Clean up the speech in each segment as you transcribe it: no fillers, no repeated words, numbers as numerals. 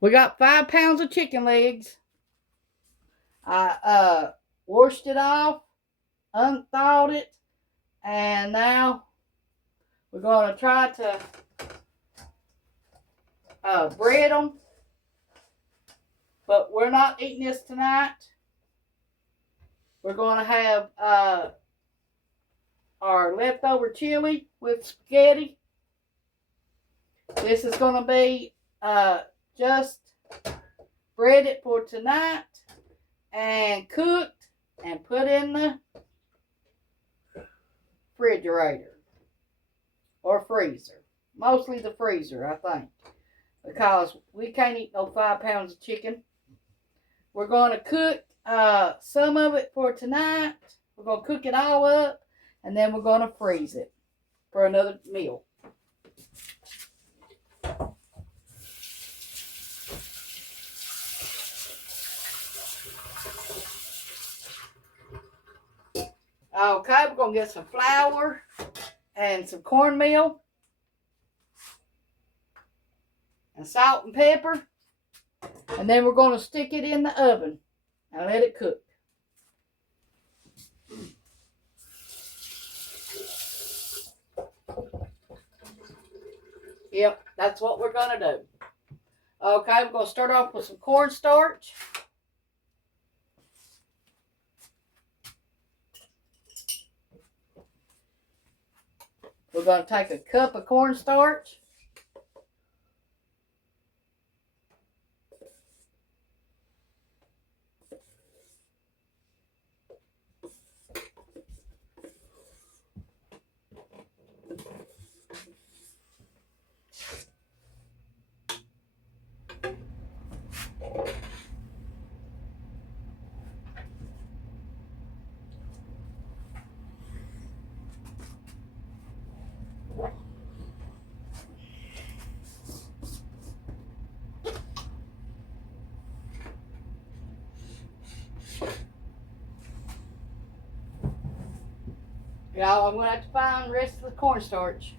We got 5 pounds of chicken legs. I washed it off, unthawed it, and now we're going to try to bread them. But we're not eating this tonight. We're going to have our leftover chili with spaghetti. This is going to be just breaded for tonight and cooked and put in the refrigerator or freezer. Mostly the freezer, I think, because we can't eat no 5 pounds of chicken. We're going to cook some of it for tonight. We're going to cook it all up, and then we're going to freeze it for another meal. Okay, we're going to get some flour and some cornmeal and salt and pepper. And then we're going to stick it in the oven and let it cook. Yep, that's what we're going to do. Okay, we're going to start off with some cornstarch. We're going to take a cup of cornstarch. Y'all, I'm going to have to find the rest of the cornstarch.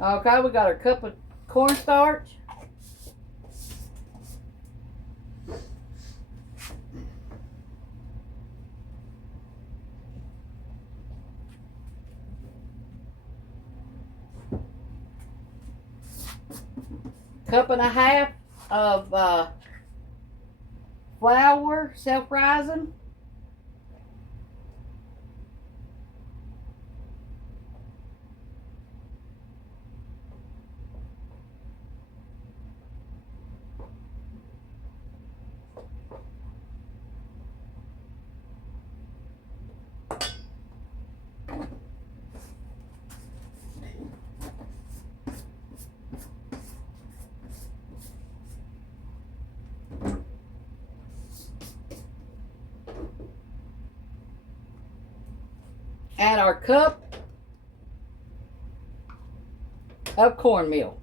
Okay, we got our cup of cornstarch. Cup and a half of flour, self-rising. And our cup of cornmeal.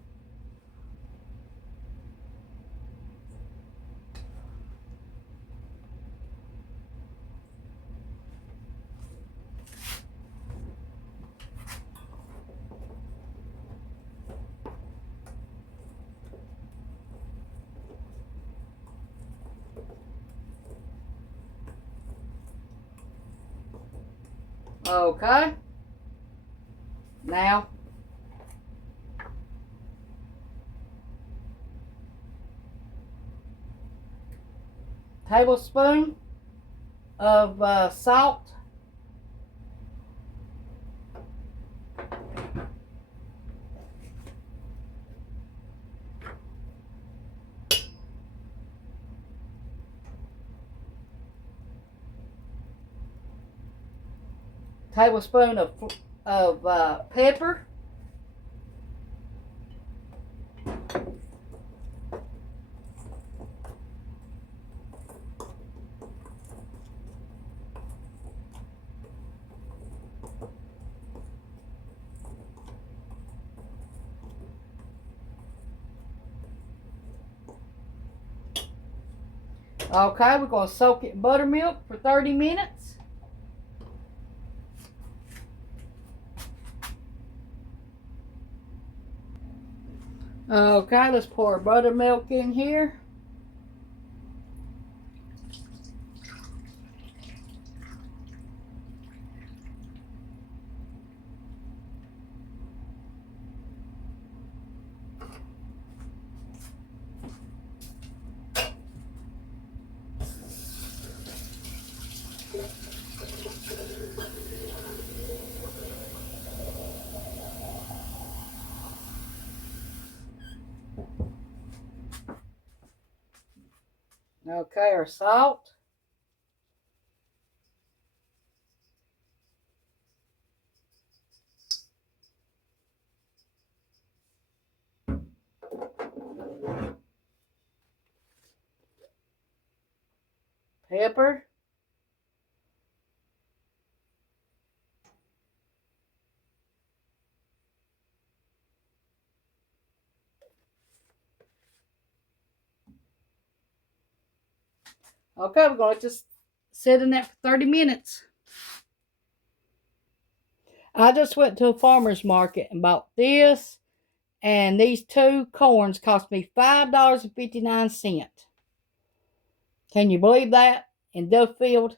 Okay. Now, tablespoon of salt. Tablespoon of pepper. Okay, we're going to soak it in buttermilk for 30 minutes. Okay, let's pour buttermilk in here. Okay, our salt. Pepper. Okay, we're going to just sit in that for 30 minutes. I just went to a farmer's market and bought this, and these two corns cost me $5.59. Can you believe that? In Duffield,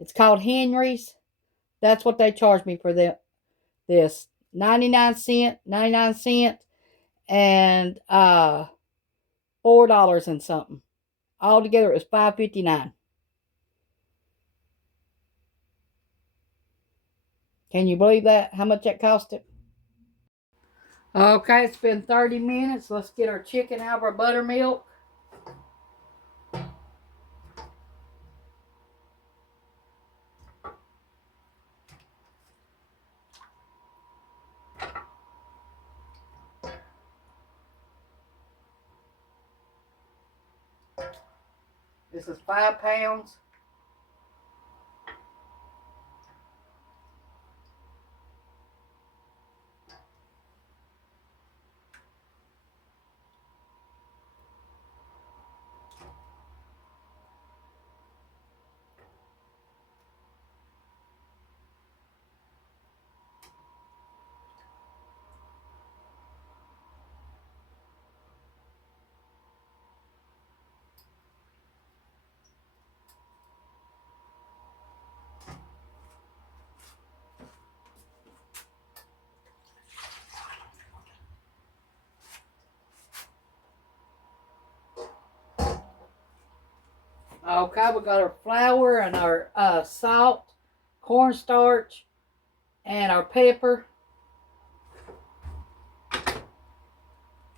it's called Henry's. That's what they charged me for this 99 cent, and $4 and something. Altogether, it was $5.59. Can you believe that? How much that cost it? Okay, it's been 30 minutes. Let's get our chicken out of our buttermilk. This is 5 pounds. Okay, we got our flour and our salt, cornstarch, and our pepper.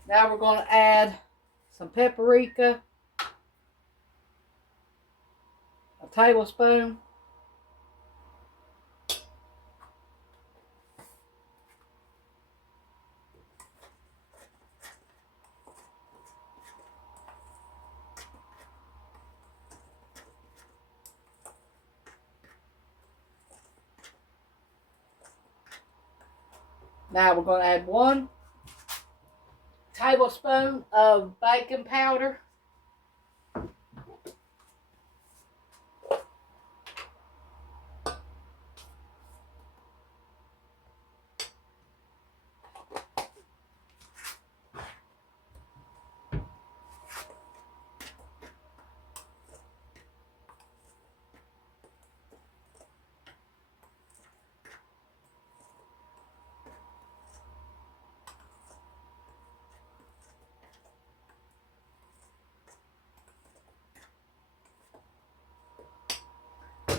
Now we're going to add some paprika, a tablespoon. Now we're going to add 1 tablespoon of baking powder.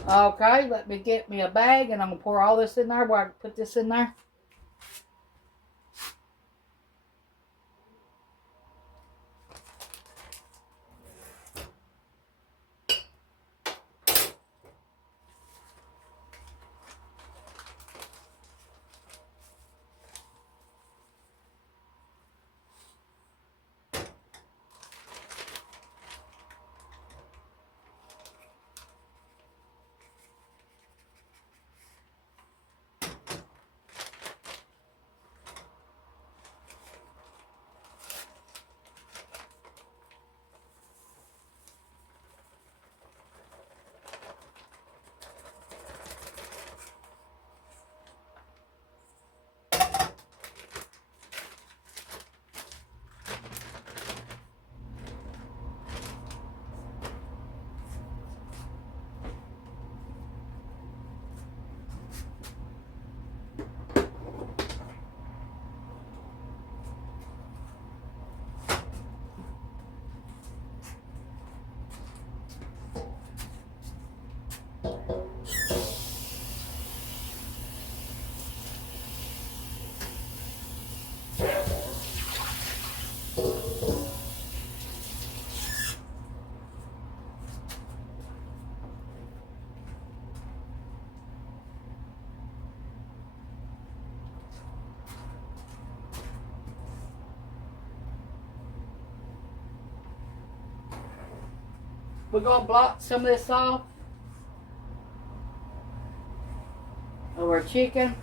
Okay, let me get me a bag, and I'm going to pour all this in there where I can put this in there. We're going to block some of this off of our chicken.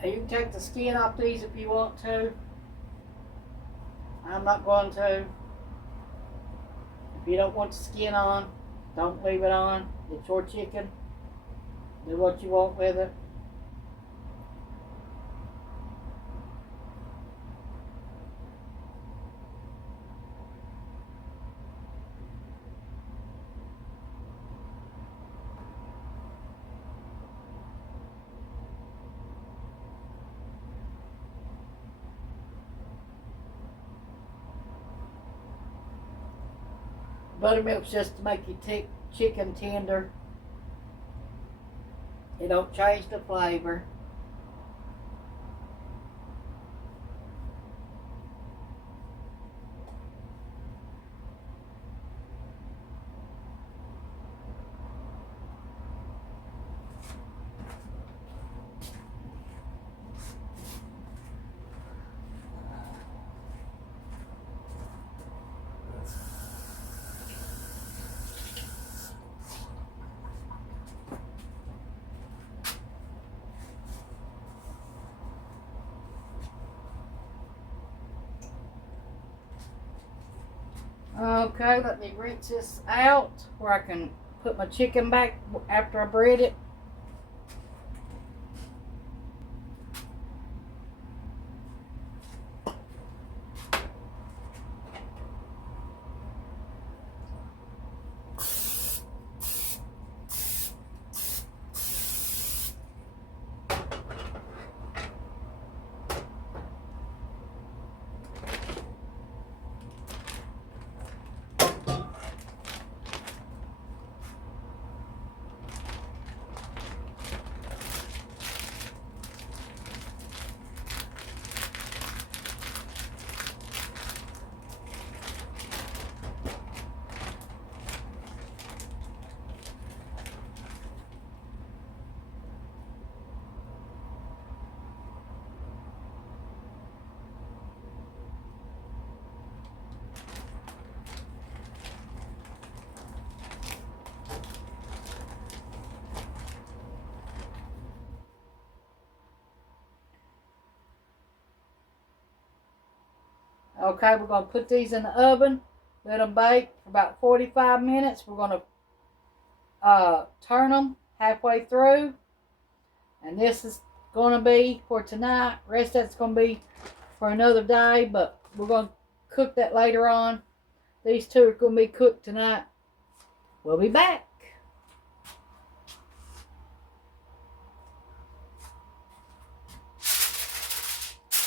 Now you can take the skin off these if you want to. I'm not going to. If you don't want the skin on, don't leave it on. It's your chicken. Do what you want with it. Buttermilk's just to make your chicken tender. It don't change the flavor. Okay, let me rinse this out where I can put my chicken back after I bread it. Okay, we're going to put these in the oven, let them bake for about 45 minutes. We're going to turn them halfway through. And this is going to be for tonight. Rest of it's going to be for another day, but we're going to cook that later on. These two are going to be cooked tonight. We'll be back.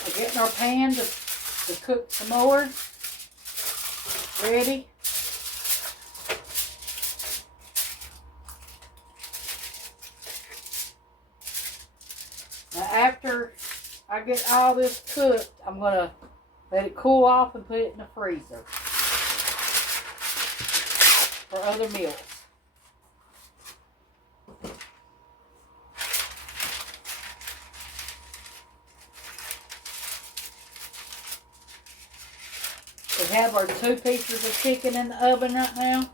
We're getting our pan to cook some more. Ready. Now after I get all this cooked, I'm going to let it cool off and put it in the freezer for other meals. We have our 2 pieces of chicken in the oven right now.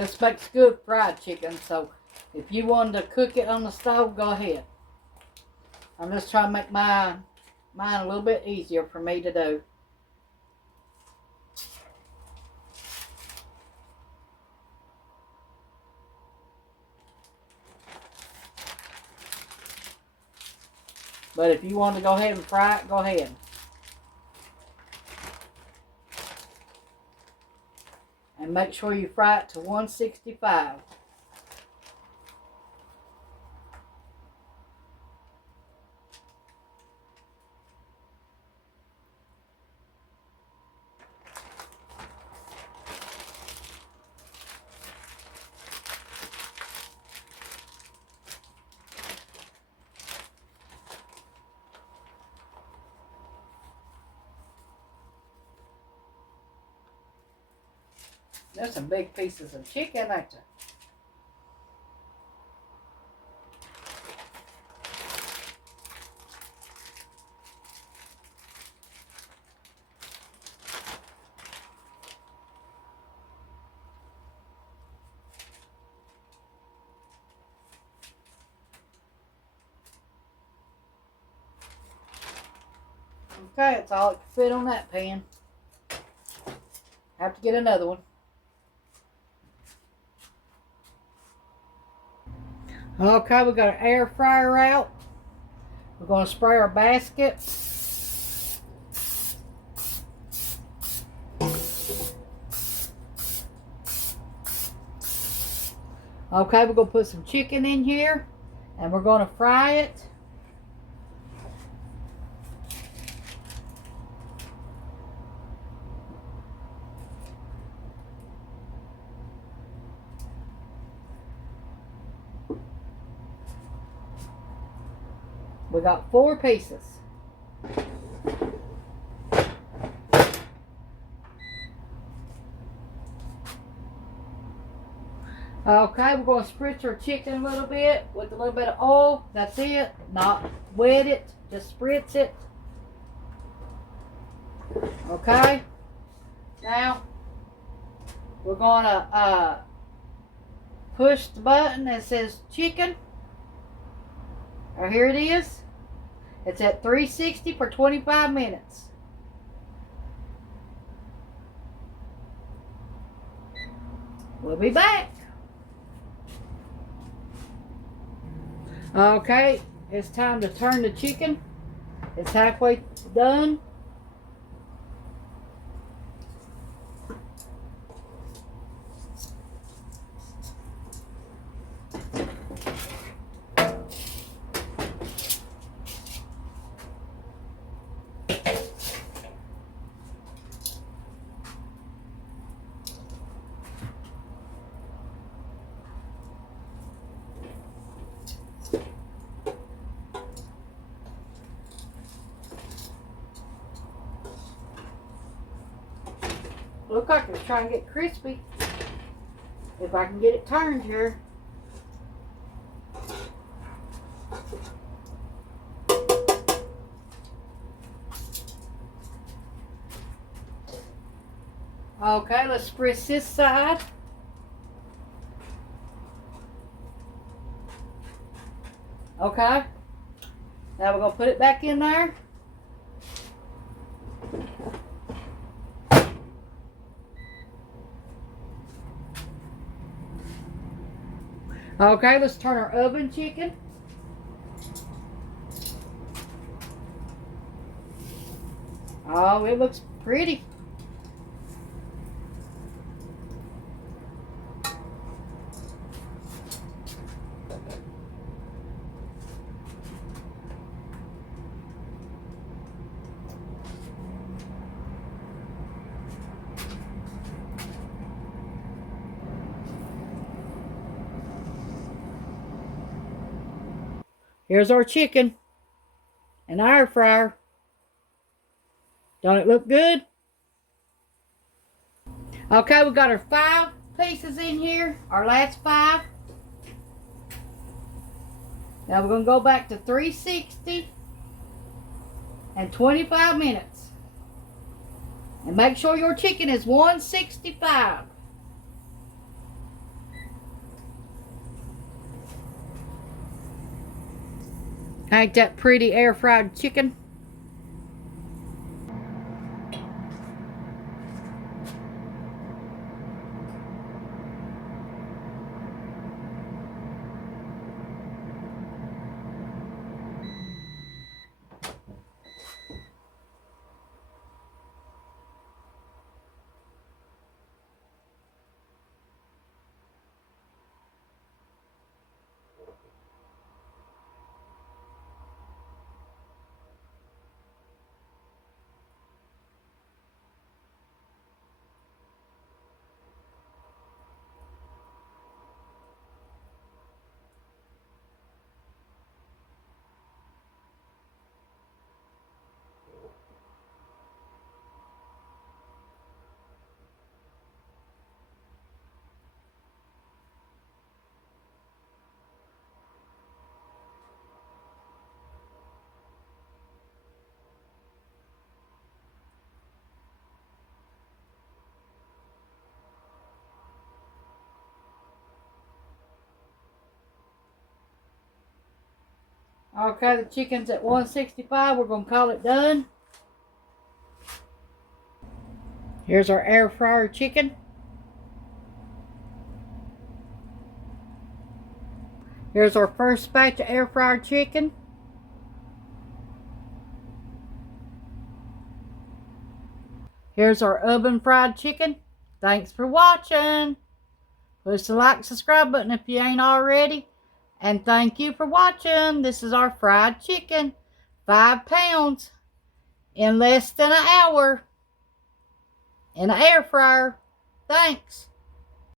This makes good fried chicken, so if you wanted to cook it on the stove, go ahead. I'm just trying to make mine a little bit easier for me to do. But if you want to go ahead and fry it, go ahead. And make sure you fry it to 165. There's some big pieces of chicken, ain't there? Okay, that's all it can fit on that pan. Have to get another one. Okay, we got our air fryer out. We're going to spray our basket. Okay, we're going to put some chicken in here and we're going to fry it. We got 4 pieces. Okay, we're going to spritz our chicken a little bit with a little bit of oil. That's it. Not wet it, just spritz it. Okay. Now, we're going to push the button that says chicken. Here it is. It's at 360 for 25 minutes. We'll be back. Okay, it's time to turn the chicken. It's halfway done. Look like it's trying to get crispy. If I can get it turned here. Okay, let's spritz this side. Okay. Now we're going to put it back in there. Okay, let's turn our oven chicken. Oh, it looks pretty. Here's our chicken. An air fryer. Don't it look good? Okay, we got our 5 pieces in here. Our last 5. Now we're going to go back to 360 and 25 minutes. And make sure your chicken is 165. Ain't that pretty air fried chicken? Okay, the chicken's at 165. We're going to call it done. Here's our air fryer chicken. Here's our first batch of air fryer chicken. Here's our oven fried chicken. Thanks for watching. Push the like, subscribe button if you ain't already. And thank you for watching. This is our fried chicken. 5 pounds in less than an hour in an air fryer. Thanks.